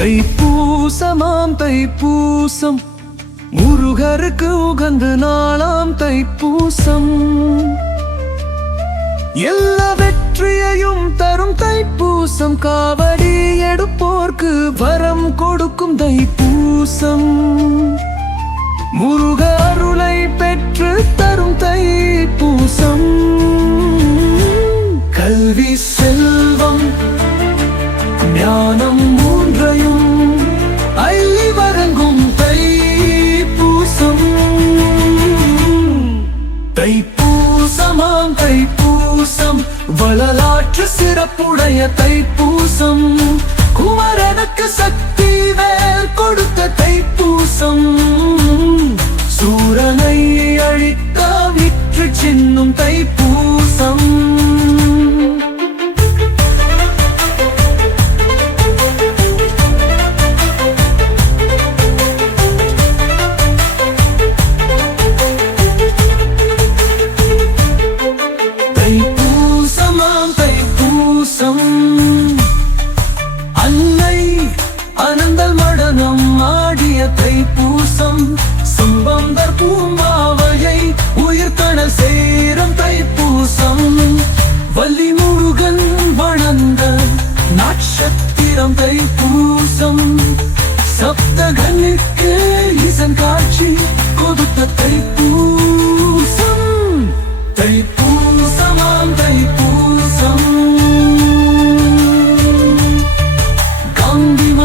தைப்பூசமாம் தைப்பூசம். முருகருக்கு உகந்த நாளாம் தைப்பூசம். எல்லா வெற்றியையும் தரும் தைப்பூசம். காவடி எடுப்போர்க்கு வரம் கொடுக்கும் தைப்பூசம். தைப்பூசமாம் தைப்பூசம். வளலாற்று சிறப்புடைய தைப்பூசம். குமரனுக்கு சக்தி வேல் கொடுத்த தைப்பூசம். சூரனை அழித்த விற்று சின்னும் தைப்பூசம் மடனம் ஆடிய தைப்பூசம் சம்பந்தர் பூமாவையை உயிர்த்தன சேரும் தைப்பூசம். வள்ளி முருகன் வணந்த நட்சத்திரம் தைப்பூசம். சப்தகனுக்கு இசன் காட்சி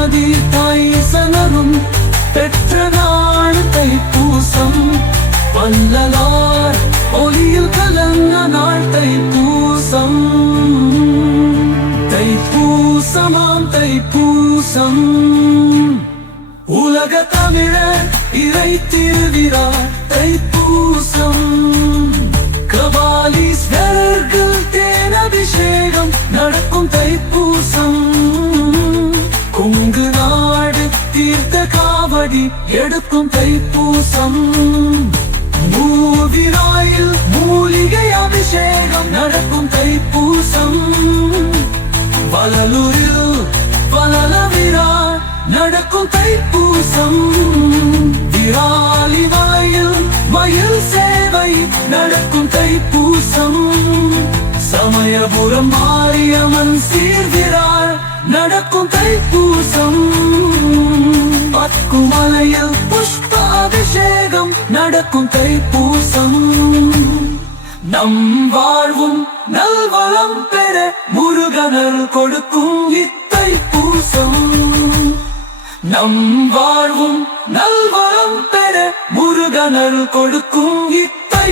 காந்திமதி தாய் சனரும் பெற்ற நாள் தைப்பூசம் வல்லலார் ஒளியில் கலந்த நாள் தைப்பூசம் தைப்பூசமாம் தைப்பூசம். உலக தமிழர் இறை திருவிழா தைப்பூசம். தீர்த்த காவடி எடுக்கும் தைப்பூசம். மூவிராயில் மூலிகை அபிஷேகம் நடக்கும் தைப்பூசம். வலலூரில் வலலவிரா நடக்கும் தைப்பூசம். விராலி வாயில் மயில் சேவை நடக்கும் தைப்பூசம். சமயபுரம் மாரியம்மன் சீர்விராய் நடக்கும் தைப்பூசம் பத்குமலையில் புஷ்பாபிஷேகம் நடக்கும் தைப்பூசம் நம் வாழ்வும் நல்வளம் பெற முருகனர் கொடுக்கும் இத்தை பூசம் நம் வாழ்வும் நல்வளம் பெற முருகனர் கொடுக்கும் இத்தை